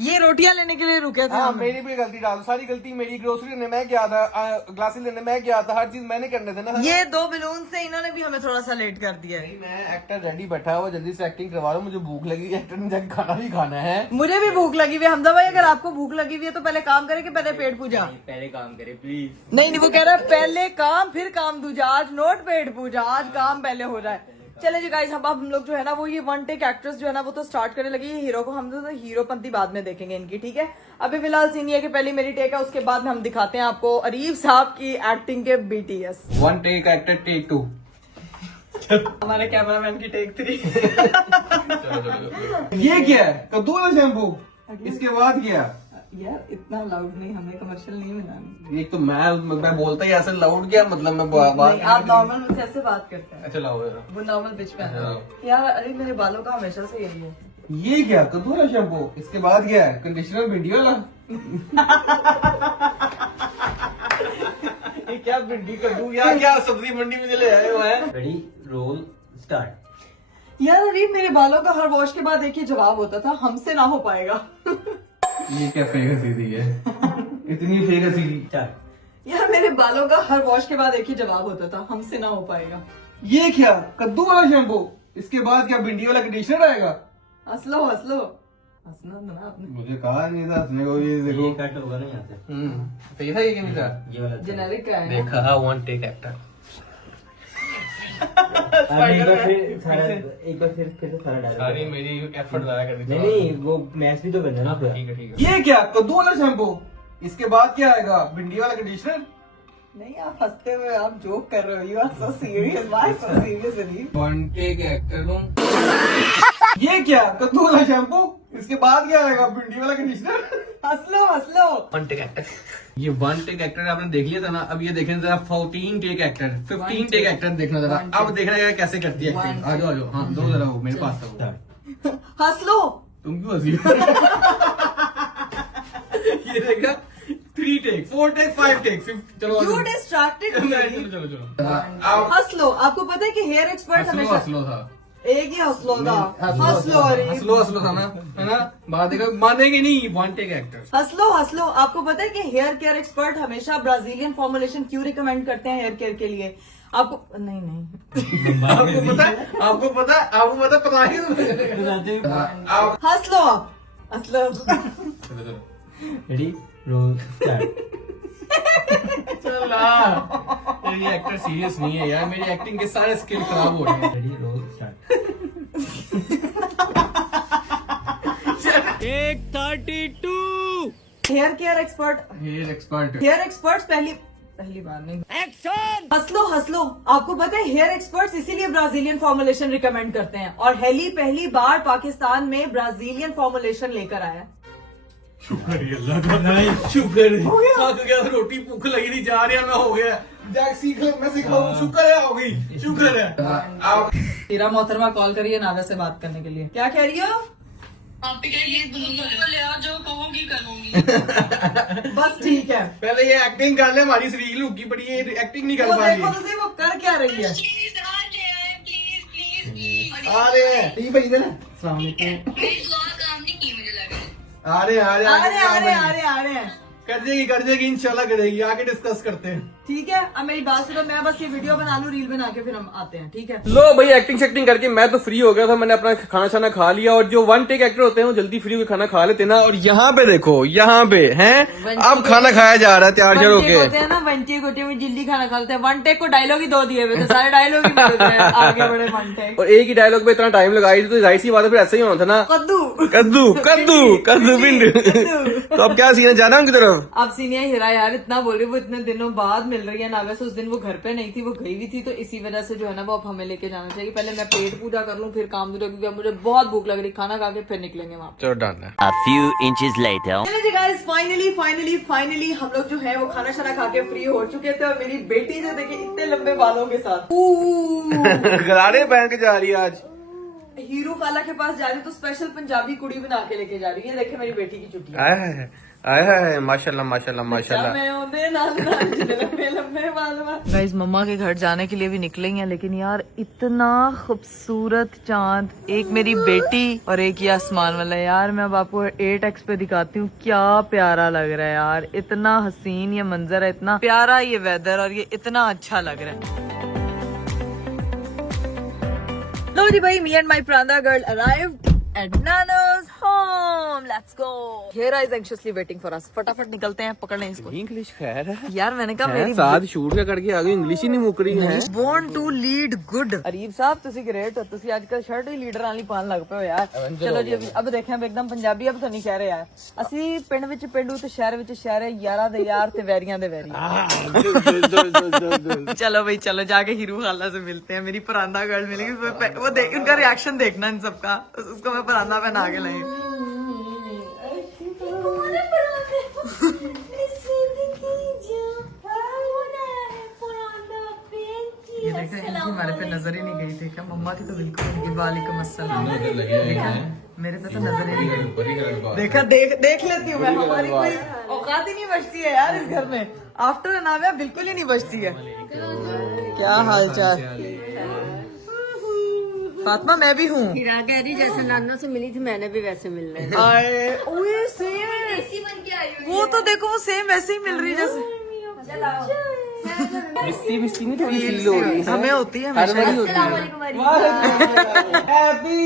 ये रोटियां लेने के लिए रुके थे। हाँ हम। मेरी भी गलती डाल, सारी गलती मेरी। ग्रोसरी लेने मैं गया था, ग्लासेस लेने मैं गया था, हर चीज मैंने करने थे ना। ये 2 बलून से इन्होंने भी हमें थोड़ा सा लेट कर दिया है। मैं एक्टर रेडी बैठा हुआ, जल्दी से एक्टिंग करवा रहा हूँ, मुझे भूख लगी, एक्टर ने जाके खाना भी खाना है। मुझे भी भूख लगी हुई है। हमजा भाई अगर आपको भूख लगी हुई है तो पहले काम करे कि पहले पेट पूजा? पहले काम करे प्लीज। नहीं वो कह रहा है पहले काम फिर काम दूजा, आज नोट पेट पूजा, आज काम पहले हो रहा है। चले जी गाइस अब हम लोग जो है ना वो ये 1 टेक एक्ट्रेस जो है ना वो तो स्टार्ट करने लगी है। हीरो को हम तो हीरोपंती बाद में देखेंगे इनकी, ठीक है। अभी फिलहाल सीन ये है कि पहली मेरी टेक है, उसके बाद में हम दिखाते हैं आपको अरीफ साहब की एक्टिंग के BTS। 1 take actor take 2। हमारे कैमरामैन की टेक 3। ये क्या है? कद्दू वाला शैम्पू, इसके बाद क्या? यार इतना लाउड नहीं, हमें कमर्शियल नहीं बनाना। एक तो मैं बोलता ही ऐसे लाउड क्या मतलब, मैं बात नहीं, आप नॉर्मल मुझसे ऐसे बात करते हैं। अच्छा लाओ यार। वो नॉर्मल पिच पे है यार। अरे मेरे बालों का हमेशा से यही है। ये क्या? कद्दू वाला शैम्पू, इसके बाद क्या है? कंडीशनर भिंडी वाला। ये क्या भिंडी कद्दू या क्या सब्जी मंडी में चले आए हो हैं? Ready roll start. यार अरे मेरे बालों का हर वॉश के बाद एक ही जवाब होता था, हमसे ना हो पाएगा। ये क्या फेक हंसी थी है? इतनी फेक हंसी थी। स्टार्ट। यार मेरे बालों का हर वॉश के बाद एक ही जवाब होता था, हमसे ना हो पाएगा। ये क्या? कद्दू वाला शैम्पू, इसके बाद क्या भिंडी वाला कंडीशनर आएगा? हंस लो हंसना ना आपने। मुझे कहा नहीं था हंसने को। ये देखो ये कट होगा ना यहाँ से। सही था ये कि नहीं था? ये वाला जेनेरिक का है ना? देखा 1 टेक एक्टर। एक बार फिर से सारा डाल। सारी मेरी एफर्ट लगाया कर दी। नहीं वो मैच भी तो करना है ना पूरा। ठीक है ठीक है। ये क्या? कद्दू वाला शैम्पू, इसके बाद क्या आएगा? भिंडी वाला कंडीशनर। नहीं आप हंसते हुए आप जोक कर रहे हो। You are so serious, why so serious Arif? 1 take actor हूँ। ये क्या? कद्दू वाला शैम्पू, इसके बाद क्या आएगा? भिंडी वाला कंडीशनर। हंस लो वन टेक एक्टर, ये वन टेक एक्टर आपने देख लिया था ना, अब ये देखना जरा 14 टेक एक्टर, 15 टेक एक्टर देखना जरा, अब देखना जरा कैसे करती है एक्टिंग। आ जाओ हाँ, दो जरा वो मेरे पास था वो। हंस लो। तुम क्यों हंसी? ये देखना 3 टेक, 4 टेक, 5 टेक, चलो यू डिस्ट्रैक्टेड। चलो चलो हंस लो। आपको पता है कि हेयर एक्सपर्ट हमेशा हंसलो था, एक ही हंस लो था। हंस लो अरे हंसलो था ना, है ना? बात देखो, मानेंगे नहीं वन टेक एक्टर। हंस लो। आपको पता है कि हेयर केयर एक्सपर्ट हमेशा ब्राजीलियन फॉर्मुलेशन क्यों रिकमेंड करते हैं हेयर केयर के लिए? आपको नहीं आपको पता पता ही हंस लो आप। हंस लो। Ready roll start. चला ये एक्टर सीरियस नहीं है यार, मेरी एक्टिंग के सारे स्किल खराब हो रहे हैं। Ready roll start. 132 hair care expert, hair expert, hair experts पहली बार नहीं। हंस लो। आपको पता है हेयर एक्सपर्ट्स इसीलिए ब्राजीलियन फॉर्मुलेशन रिकमेंड करते हैं, और हेली पहली बार पाकिस्तान में ब्राजीलियन फॉर्मुलेशन लेकर आया। शुक्र है अल्लाह का, शुक्र है। थक गया, रोटी भूख लगी नहीं, जा रहा मैं, हो गया। जैक सीख लो, मैं सीख लूं, शुक्र है हो गई, शुक्र है। तेरा मोहतरमा कॉल करिए नावे से बात करने के लिए। क्या कह रही हो? जो कहूंगी करूंगी। बस ठीक है। पहले ये एक्टिंग कर ले, हमारी शरीर लुकी पड़ी है, एक्टिंग नहीं कर वो पा रही। देखो तो सही वो कर क्या रही है। प्लीज आ रहे हैं, ठीक है इधर। अस्सलाम वालेकुम। मेरी दुआ काम नहीं की, मुझे लग रहा है। आ रहे आ रहे हैं। कर देगी इंशाल्लाह करेगी, आके डिस्कस करते हैं। ठीक है, अब मेरी बात सुनो, मैं बस ये वीडियो बना लूं, रील बना के फिर हम आते हैं, ठीक है? लो भाई, एक्टिंग सेक्टिंग करके मैं तो फ्री हो गया था, मैंने अपना खाना शाना खा लिया, और जो वन टेक एक्टर होते हैं वो जल्दी फ्री होकर खाना खा लेते हैं ना। और यहाँ पे देखो, यहाँ पे हैं, अब खाना खाया जा रहा है तैयार वन होके। टेक होते हैं ना, वन टेक होते हैं, वो जल्दी खाना खा लेते हैं। वन टेक को डायलॉग ही 2 दिए हुए थे, सारे डायलॉग ही बोल रहे हैं, आगे बढ़े वन टेक। और एक ही डायलॉग पे इतना टाइम लगाई तो जाहिर सी बात है फिर ऐसा ही होना था ना। कद्दू कद्दू पिंड। तो अब क्या सीन है, जाना उनकी तरफ? अब सीनियर हीरा यार इतना बोल रही, वो इतने दिनों बाद मिल रही है ना। वैसे उस दिन वो घर पे नहीं थी, वो गई हुई थी, तो इसी वजह से जो है ना वो अब हमें लेके जाना चाहिए। पहले मैं पेट पूजा कर लूं, फिर काम दूंगा, क्योंकि अब मुझे बहुत भूख लग रही। खाना खा के फिर निकलेंगे वहाँ। चलो डन है। A few inches later. चलो जी गाइस, फाइनली हम लोग जो है वो खाना शाना खा के फ्री हो चुके थे, और मेरी बेटी जो देखिए इतने लंबे बालों के साथ गरारे पहन के जा रही है आज। हीरो खाला के पास जा रही है, तो स्पेशल पंजाबी कुड़ी बना के लेके जा रही है। देखिए मेरी बेटी की चुटिया। आया माशाल्लाह माशाल्लाह माशाल्लाह। गाइस मम्मा के घर जाने के लिए भी निकले हैं, लेकिन यार इतना खूबसूरत चांद, एक मेरी बेटी और एक ये आसमान वाला। यार मैं अब आपको 8x पे दिखाती हूँ, क्या प्यारा लग रहा है यार। इतना हसीन ये मंजर है, इतना प्यारा ये वेदर, और ये इतना अच्छा लग रहा है। लो जी भाई, me and my Pranda girl arrived at Nano's home. Let's go. Hera is anxiously waiting for us. फटाफट निकलते हैं, पकड़ लें इसको। इंग्लिश खैर है यार मैंने कहा मेरी साथ शूट का करके आगे इंग्लिश ही नहीं मुक रही है। born to lead good। Areeb साहब ਤੁਸੀਂ ग्रेट हो, ਤੁਸੀਂ ਅੱਜਕੱਲ ਸ਼ਰਟ ਹੀ ਲੀਡਰ ਵਾਲੀ ਪਾਣ ਲੱਗ ਪਏ ਹੋ ਯਾਰ। ਚਲੋ ਜੀ अब ਦੇਖਿਆ ਇੱਕਦਮ ਪੰਜਾਬੀ, अब तो नहीं कह रहे यार। ਅਸੀਂ ਪਿੰਡ ਵਿੱਚ ਪਿੰਡੂ ਤੇ ਸ਼ਹਿਰ ਵਿੱਚ ਸ਼ਹਿਰ, ਯਾਰਾਂ ਦੇ ਯਾਰ ਤੇ ਵੈਰੀਆਂ ਦੇ ਵੈਰੀ। चलो भाई चलो, जाके हीरू खाला से मिलते हैं। मेरी परांदा गर्ल मिलेगी, वो देख, उनका रिएक्शन देखना इन सबका। उसको मैं परांदा पहना के लाई। ये देखा, इनकी हमारे पे नजर ही नहीं गई थी क्या? मम्मा की तो बिल्कुल नहीं गई। वालेकुम अस्सलाम। देखा, मेरे पे तो नजर ही नहीं गई। देखा, देख लेती हूँ मैं, हमारी कोई औकात ही नहीं बचती है यार इस घर में। आफ्टर अनामिया बिल्कुल ही नहीं बचती है। क्या हाल चाल? फातिमा मैं भी हूँ। हीरा कह रही जैसे नाना से मिली थी, मैंने भी वैसे मिल रहे। ओए सेम, वो तो देखो वो सेम वैसे ही मिल रही है जैसे। बिस्ती नहीं थोड़ी फील हो रही है, हमें होती है हमेशा। Happy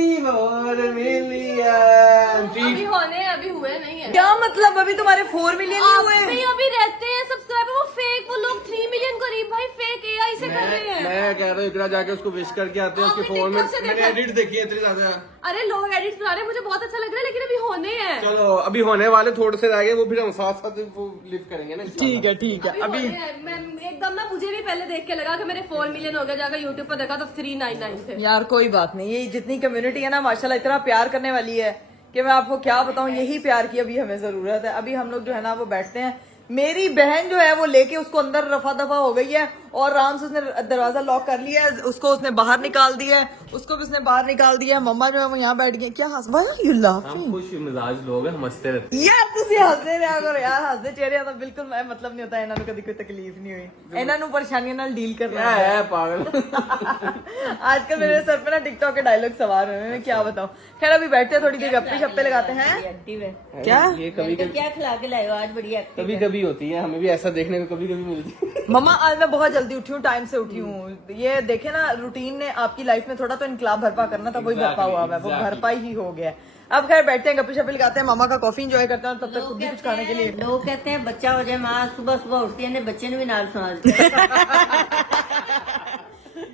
million. अभी होने, अभी हुए नहीं है। क्या मतलब? अभी तुम्हारे 4 मिलियन नहीं हुए? अभी रहते हैं सब्सक्राइबर, वो फेक, वो लोग 3 मिलियन करीब भाई फेक AI से कर रहे हैं। मैं कह रहा हूँ इकरा जाके उसको विश करके आते हैं, उसके आपने फोन में TikTok से मैंने देखा? एडिट देखी है इतनी ज्यादा। अरे लोग एडिट्स बना रहे हैं, मुझे बहुत अच्छा लग रहा है, लेकिन अभी होने हैं। चलो अभी होने वाले थोड़े से रह गए, वो फिर हम साथ साथ वो लिव करेंगे ना। ठीक है ठीक है। अभी होने हैं। मैं एकदम ना, मुझे भी पहले देख के लगा कि मेरे 4 मिलियन हो गया, जाकर यूट्यूब पर देखा तो 399 थे। यार कोई बात नहीं, ये जितनी कम्युनिटी है ना माशाल्लाह इतना प्यार करने वाली है कि मैं आपको क्या बताऊं, यही प्यार की अभी हमें जरूरत है। अभी हम लोग जो है ना वो बैठते हैं, मेरी बहन जो है वो लेके उसको अंदर रफा दफा हो गई है और आराम से उसने दरवाजा लॉक कर लिया है, उसको उसने बाहर निकाल दिया है, उसको भी उसने बाहर निकाल दिया है। मम्मा जो है वो यहाँ बैठ गई। क्या हंस हम खुश मिजाज लोग हैं, हम हंसते रहते यार तुसी हंसते रहा करो यार, हंसते चेहरे तो बिल्कुल मैं मतलब नहीं होता, इन्होंने कभी कोई तकलीफ नहीं हुई, इन्होंने परेशानियों नाल डील करना हैं। पागल आजकल मेरे सर पे ना टिकटॉक के डायलॉग सवार हुए हैं, मैं क्या बताऊं। खैर अभी बैठते हैं, थोड़ी देर गप्पे शप्पे लगाते हैं। एक्टिव है। क्या ये कभी कभी क्या खिला के लाए हो आज? बड़ी एक्टिव कभी कभी होती है, हमें भी ऐसा देखने को कभी कभी मिलती है। मम्मा आज मैं बहुत जल्दी उठी हूँ, टाइम से उठी हूँ। ये देखे ना, रूटीन ने आपकी लाइफ में थोड़ा तो इनकलाब भरपा करना था, वही भरपा हुआ है, वो भरपा ही हो गया है। अब खैर बैठते हैं, गप्पे शप्पे लगाते हैं, मामा का कॉफी एंजॉय करते हैं और तब तक खुद भी कुछ खाने के लिए। लोग कहते हैं बच्चा हो जाए माँ सुबह सुबह उठती है, बच्चे ने भी नाल सुना दिया।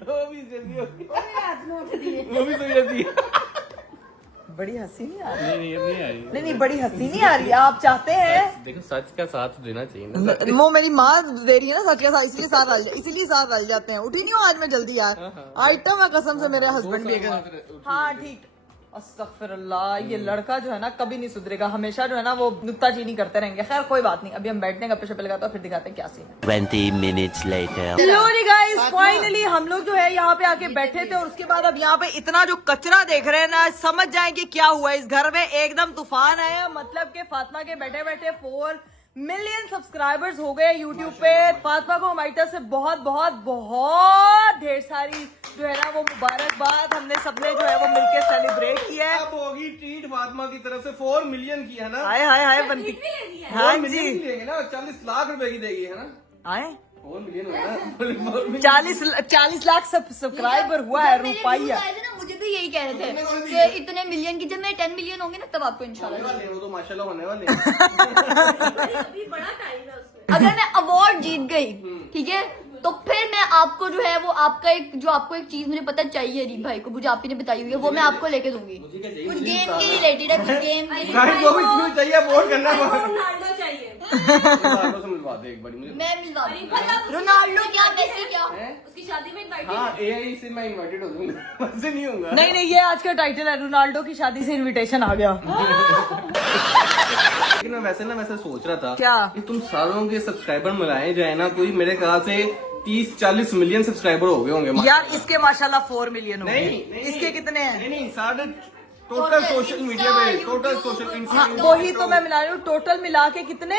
वो भी जल्दी होती है, रात में उठती है। वो भी सो जाती है। बड़ी हंसी नहीं आ रही? नहीं नहीं आई। नहीं, बड़ी हंसी नहीं आ रही। आप चाहते हैं देखो सच का साथ देना चाहिए ना। वो मेरी माँ दे रही है ना सच के साथ, इसीलिए साथ रल जाते हैं। उठी नहीं हूँ आज मैं जल्दी यार, आइटम है कसम से, मेरे हस्बैंड भी अगर। हाँ ठीक। अस्तगफिरुल्लाह, ये लड़का जो है ना कभी नहीं सुधरेगा, हमेशा जो है ना वो नुक्ताचीनी करते रहेंगे। खैर कोई बात नहीं, अभी हम बैठने गप्पे शप्पे लगाते हैं, फिर दिखाते हैं क्या सीन है। 20 minutes later. लो जी गाइस, फाइनली हम लोग जो है यहाँ पे आके बैठे थे और उसके बाद अब यहाँ पे इतना जो कचरा देख रहे हैं ना, समझ जाए कि क्या हुआ इस घर में। एकदम तूफान आया, मतलब कि फातिमा के बैठे बैठे 4 मिलियन सब्सक्राइबर्स हो गए यूट्यूब पे। फातिमा को हमारी तरफ से बहुत बहुत बहुत ढेर सारी जो है ना वो मुबारकबाद। हमने सबने जो है वो मिलके सेलिब्रेट किया है। अब होगी ट्रीट फातिमा की तरफ से 4 मिलियन की है ना। हाय हाय हाय बनती। हाँ 4 मिलियन जी, की लेंगे ना, 40 लाख रुपए की देगी है ना। आए 4 मिलियन हुआ ना। 40 लाख सब्सक्राइबर हुआ है, रुपया। मुझे भी यही कह रहे थे कि इतने मिलियन की, जब मैं 10 मिलियन होंगे ना तब आपको इंशाल्लाह। होने वाले हैं, वो तो माशाल्लाह होने वाले हैं। अगर मैं अवार्ड जीत गई, ठीक है, तो फिर मैं आपको जो है वो आपका एक चीज मुझे पता चाहिए रीत भाई को, मुझे आप ही ने बताई हुई है, वो मैं आपको लेके दूंगी। कुछ गेम के रिलेटेड है, कुछ गेम के गाइस वो भी क्यों चाहिए, वोट करना रोनाल्डो चाहिए। रोनाल्डो से मिलवा दे एक बारी मुझे। मैं मिलवा दूंगी। रोनाल्डो क्या, मेसी क्या? उसकी शादी में इनवाइट। हाँ एआई से मैं इनवाइटेड हो जाऊंगा, वैसे नहीं होऊंगा। नहीं नहीं, ये आज का टाइटल है, रोनाल्डो की शादी से इनविटेशन आ गया। लेकिन मैं वैसे सोच रहा था क्या? कि तुम सारों के सब्सक्राइबर मिलाए जो है ना, कोई मेरे ख्याल से 30-40 मिलियन सब्सक्राइबर हो गए होंगे। यार इसके माशाल्लाह 4 मिलियन हो नहीं, गए। नहीं, इसके कितने हैं? नहीं सारे टोटल सोशल मीडिया पे, टोटल सोशल हाँ वही तो मैं मिला रही हूँ, टोटल मिला के कितने?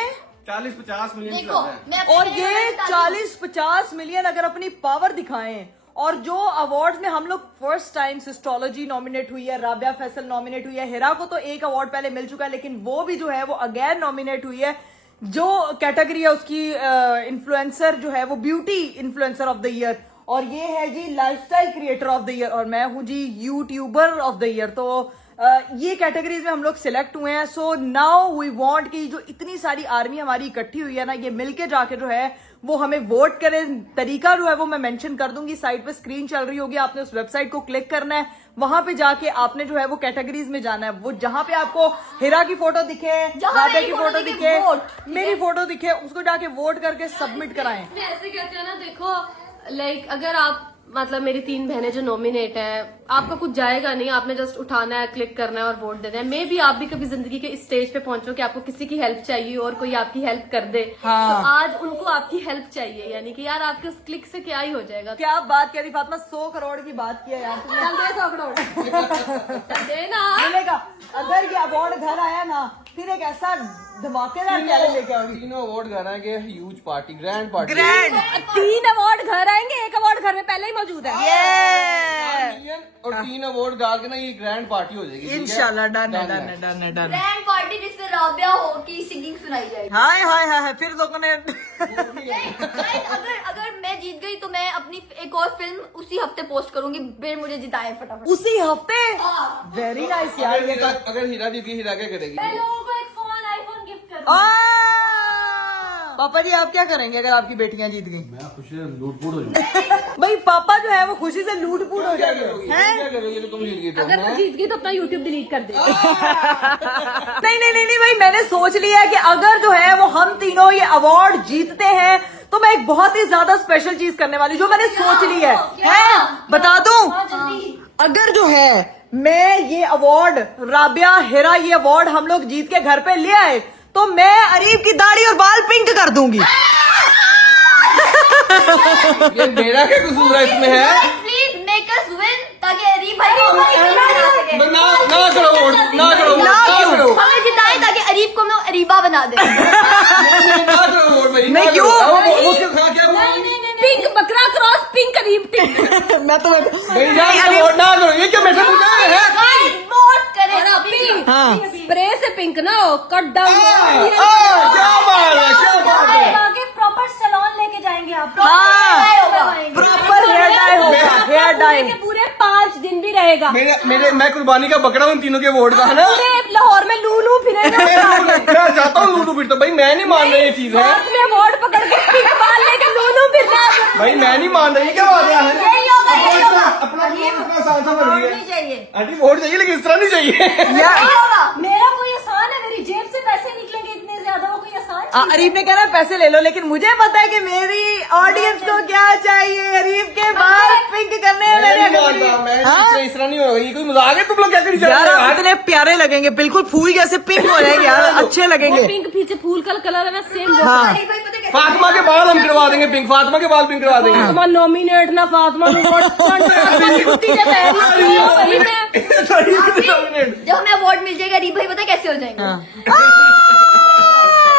40-50 मिलियन देखो मैं और ये 40-50 मिलियन अगर अपनी पावर दिखाएं, और जो अवार्ड्स में हम लोग फर्स्ट टाइम सिस्टोलॉजी नॉमिनेट हुई है, राबिया फैसल नॉमिनेट हुई है, हिरा को तो एक अवार्ड पहले मिल चुका है लेकिन वो भी जो है वो अगेन नॉमिनेट हुई है। जो कैटेगरी है उसकी इन्फ्लुएंसर जो है वो beauty influencer of the year, और ये है जी lifestyle creator of the year, और मैं हूँ जी यूट्यूबर ऑफ द ईयर। तो ये कैटेगरीज में हम लोग सिलेक्ट हुए हैं। सो नाउ वी वांट कि जो इतनी सारी आर्मी हमारी इकट्ठी हुई है ना, ये मिलके जाके जो है वो हमें वोट करें। तरीका जो है वो मैं मेंशन कर दूंगी, साइड पे स्क्रीन चल रही होगी, आपने उस वेबसाइट को क्लिक करना है, वहां पे जाके आपने जो है वो कैटेगरीज में जाना है। वो जहां पे आपको हिरा की फोटो दिखे, राबिया की फोटो दिखे, मेरी फोटो दिखे, उसको जाके वोट करके सबमिट कराएं। मैं ऐसे कहती हूँ ना, देखो लाइक अगर आप मतलब मेरी 3 बहनें जो नॉमिनेट है, आपका कुछ जाएगा नहीं, आपने जस्ट उठाना है, क्लिक करना है और वोट देना है। मे भी आप भी कभी जिंदगी के इस स्टेज पे पहुंचो कि आपको किसी की हेल्प चाहिए और कोई आपकी हेल्प कर दे। हाँ। तो आज उनको आपकी हेल्प चाहिए, यानी कि यार आपके उस क्लिक से क्या ही हो जाएगा। क्या बात कह रही फातिमा, 100 करोड़ की बात किया यार तुमने। चल दे 100 करोड़ देना। मिलेगा अगर ये अवार्ड घर आया ना, फिर एक ऐसा धमाकेदार चैलेंज लेके आओगी। 3 अवार्ड घर आएंगे, huge party, grand party. Grand 3 award घर आएंगे, 1 अवार्ड घर में पहले ही मौजूद है। 4 मिलियन और 3 अवार्ड डाल के ना ये ग्रैंड पार्टी हो जाएगी। इंशाल्लाह डन है, डन है, डन है, डन है। ग्रैंड पार्टी जिसमें राबिया हो की सिंगिंग सुनाई जाएगी। हाय हाय हाय, फिर लोगों ने Guys, अगर मैं जीत गई तो मैं अपनी एक और फिल्म उसी हफ्ते पोस्ट करूंगी, फिर मुझे जिताए फटाफट। उसी हफ्ते। हाँ। वेरी नाइस यार, ये तो अगर हीरा जीत गई, हीरा क्या करेगी? मैं लोगों को एक फोन आईफोन गिफ्ट कर पापा जी आप क्या करेंगे अगर आपकी बेटियां जीत गई? मैं खुशी से लूटपूट हो जाऊंगा। भाई पापा जो है वो खुशी से लूटपूट हो जाएंगे। क्या करोगे तो तुम जीत गई तो? अगर मैं जीत गई तो अपना यूट्यूब डिलीट कर दे। नहीं नहीं नहीं नहीं भाई, मैंने सोच लिया है कि अगर जो है वो हम तीनों ये अवार्ड जीतते हैं तो मैं एक बहुत ही ज्यादा स्पेशल चीज करने वाली, जो मैंने सोच ली है। बता दूं, हाँ, जल्दी। अगर जो है मैं ये अवार्ड, राबिया हिरा ये अवार्ड हम लोग जीत के घर पे ले आए, तो मैं अरीब की दाढ़ी और बाल पिंक कर दूंगी। ये मेरा क्या कसूर है इसमें है? प्लीज मेक अस विन ताकि अरीब भाई को बना सके। ना करो वोट, ना करो वोट, ना करो। हमें जिताए ताकि अरीब को हम लोग अरीबा बना दे। ना करो वोट भाई, नहीं, ना क्यों? करो। वो क्यों खा क्या बोल? पिंक बकरा क्रॉस पिंक अरीब पिंक। मैं तो भाई ना वोट ना करो, ये क्या मैटर पूछा है? वोट करें पिंक हाँ। स्प्रे से पिंक ना हो, कट डाउन। क्या बात है, क्या बात है? आगे प्रॉपर सैलून लेके जाएंगे आप। प्रॉपर हेयर डाई होगा, हेयर डाई। पूरे 5 दिन भी रहेगा। मैं कुर्बानी का बकरा हूँ तीनों के वोट का, है ना? पूरे लाहौर में लूलू फिरेगा। मैं चाहता हूँ लूलू फिर, तो भाई मैं नहीं मान रहा ये चीज है। हाथ में वोट पकड़ के पिंक बाल लेके लूलू फिरना। भाई मैं नहीं मान रही, क्या बात है? यही होगा, यही होगा। अपना आसान सा बन गया। चाहिए आंटी वोट चाहिए लेकिन इस तरह नहीं चाहिए। मेरा कोई आसान है, मेरी जेब से पैसे निकलेंगे इतने ज्यादा, वो कोई आसान चीज़ है? अरीब ने कहना पैसे ले लो, लेकिन मुझे पता है कि मेरी ऑडियंस को क्या चाहिए। अरीब के बाल पिंक करने हैं मैं नहीं मैंने। मानता, मैं इस तरह नहीं होगा, ये कोई मजाक है? तुम लोग क्या करी जा यार रहे हो? आप इतने प्यारे लगेंगे, बिल्कुल फूल जैसे पिंक हो जाएंगे यार, अच्छे वो लगेंगे। पिंक पीछे फूल का कलर है ना, सेम। हाँ। अरीब भाई पता है कैसे? फातिमा के बाल हम करवा देंगे पिंक, फातिमा के बाल पिंक करवा देंगे। फातिमा नॉमिनेट ना, फातिमा को वोट कुत्ती के पैर वही में। जब हमें अवार्ड मिल जाएगा अरीब भाई पता है कैसे हो जाएंगे?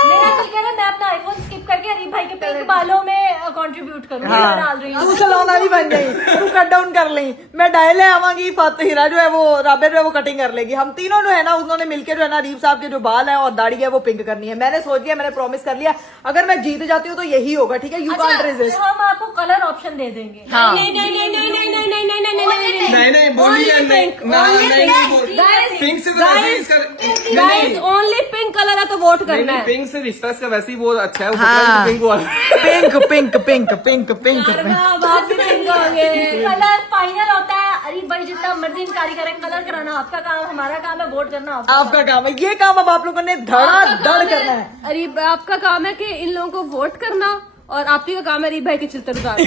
मेरा दिल कह रहा है मैं अपना आईफोन स्किप करके अरीब भाई के पिंक बालों में कंट्रीब्यूट करूंगी। डाल रही हूँ। तू सलोना भी बन गई, तू कट डाउन कर ली, मैं डायल ले आवांगी, हीरा जो है वो राबे जो है वो कटिंग कर लेगी। हम तीनों जो है ना उन्होंने मिलकर जो है ना अरीब साहब के जो बाल है और दाढ़ी है वो पिंक करनी है। मैंने सोच लिया, मैंने प्रॉमिस कर लिया, अगर मैं जीत जाती हूँ तो यही होगा, ठीक है? You can't resist. हम आपको कलर ऑप्शन दे देंगे। हाँ। नहीं बोलिए नहीं पिंक से तो वैसे ही इसका गाइस ओनली पिंक कलर है तो वोट करना है। पिंक से रिश्ता इसका वैसे ही बहुत अच्छा है, वो बकरा भी पिंक वाला। Pink pink pink pink pink colour final होता है। अरीब भाई जितना मर्जी इंकारी करें, कलर कराना आपका काम, हमारा काम है वोट करना आपका काम है। ये काम अब आप लोगों ने धड़ाधड़ करना है। अरीब आपका काम है कि इन लोगों को वोट करना, और आप ही का काम है अरीब भाई के चिल्तर उतारना।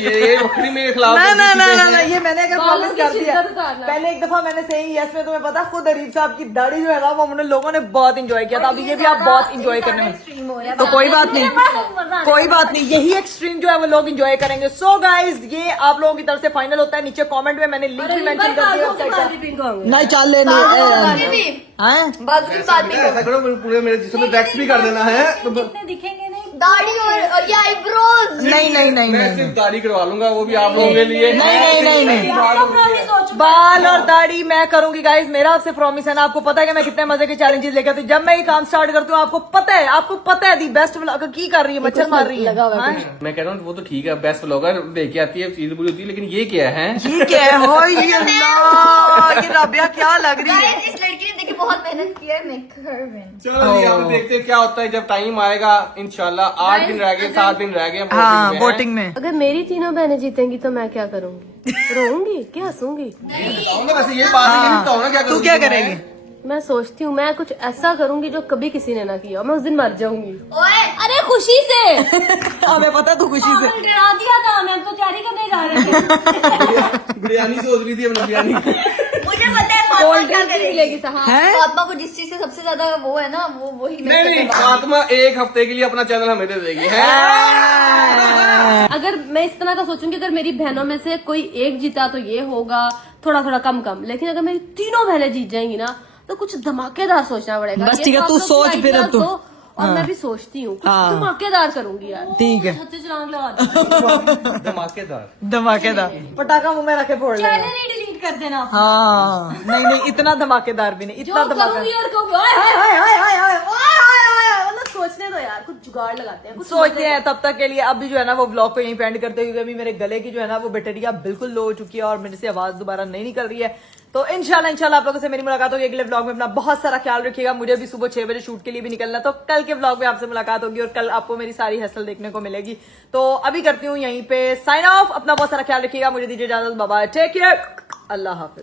ये बकरी मेरे खिलाफ ना ये मैंने अगर बालों प्रॉमिस की कर दिया, शिद्दत उतारना। पहले एक दफा मैंने सही यस में, तुम्हें पता खुद अरीब साहब की दाढ़ी जो है ना वो हमने लोगों ने बहुत इंजॉय किया था। अभी ये भी आप बहुत इंजॉय करने में, तो कोई बात नहीं, कोई बात नहीं, यही एक्सट्रीम जो है वो लोग इंजॉय करेंगे। सो गाइज ये आप लोगों की तरफ से फाइनल होता है। नीचे कमेंट में मैंने लिंक भी मेंशन कर दिया। नहीं चल ले बाजू की बात नहीं ऐसा करो पूरे मेरे जिस्म में वैक्स भी कर देना है, तो दिखेंगे नहीं। दाढ़ी और ये आईब्रोज। नहीं मैं सिर्फ दाढ़ी करवा लूंगा, वो भी आप लोगों के लिए। नहीं बाल और दाढ़ी मैं करूंगी गाइज, मेरा आपसे प्रॉमिस है ना। आपको पता है कि मैं कितने मजे के चैलेंजेस लेकर आती हूँ। जब मैं ये काम स्टार्ट करती हूँ आपको पता है दी बेस्ट की कर रही है, मच्छर मार रही है। हाँ? मैं कह रहा हूँ वो तो ठीक है, बेस्ट ब्लॉगर देख के आती है, चीज बुरी होती है, लेकिन ये क्या है? ये क्या है? हो ये अल्लाह, ये राबिया क्या लग रही है? Guys, इस लड़की ने देखिए बहुत मेहनत की है, make her win। चलो जी आप देखते हैं क्या होता है जब टाइम आएगा। इंशाल्लाह 8 दिन रह गए, 7 दिन रह गए हाँ वोटिंग में। अगर मेरी तीनों बहनें जीतेंगी तो मैं क्या करूंगी? रोऊंगी क्या हंसूंगी? वैसे ये बात है, ये बताओ ना क्या तू करोगी क्या तुम? करेगी? मैं सोचती हूँ मैं कुछ ऐसा करूंगी जो कभी किसी ने ना किया, मैं उस दिन मर जाऊंगी। ओए अरे खुशी से। हमें पता तू खुशी से डरा दिया था, हमें तो तैयारी करने जा रहे थे। बिरयानी सोच रही थी अपनी बिरयानी। मुझे पता है फातिमा क्या करेगी। है। फातिमा को जिस चीज से सबसे ज्यादा वो है ना वो वही नहीं फातिमा 1 हफ्ते के लिए अपना चैनल हमें दे देगी है। अगर मैं इस तरह का सोचूंगी, अगर मेरी बहनों में से कोई एक जीता तो ये होगा थोड़ा थोड़ा कम कम, लेकिन अगर मेरी तीनों बहनें जीत जाएंगी ना तो कुछ धमाकेदार सोचना पड़ेगा। बस ये ठीक है, तो तू आप लोग सोच की फिर अब ideas तू। दो, और मैं भी सोचती हूँ कुछ धमाकेदार करूंगी यार। ठीक है, छत से छलांग लगा दूंगी। धमाकेदार धमाकेदार पटाखा मुंह में रखे फोड़ लेगा। चैनल ही डिलीट कर देना। हाँ नहीं इतना धमाकेदार भी नहीं, इतना जो धमाकेदार। करूंगी और कहूंगी हाय हाय हाय हाय हाय हाय, मतलब सोचने दो यार, कुछ जुगाड़ लगाते हैं, कुछ सोचते हैं। तब तक के लिए अभी जो है ना वो ब्लॉग को यहीं पे एंड करते हैं, क्योंकि अभी मेरे गले की जो है ना वो बैटरिया बिल्कुल लो हो चुकी है और मेरे से आवाज दोबारा नहीं निकल रही है। तो इंशाल्लाह आप लोगों से मेरी मुलाकात होगी अगले ब्लॉग में। अपना बहुत सारा ख्याल रखिएगा। मुझे भी सुबह 6 बजे शूट के लिए भी निकलना, तो कल के ब्लॉग में आपसे मुलाकात होगी और कल आपको मेरी सारी हसल देखने को मिलेगी। तो अभी करती हूँ यहीं पे साइन ऑफ। अपना बहुत सारा ख्याल रखिएगा, मुझे दीजिए इजाजत, बाय बाय, टेक केयर, अल्लाह हाफिज।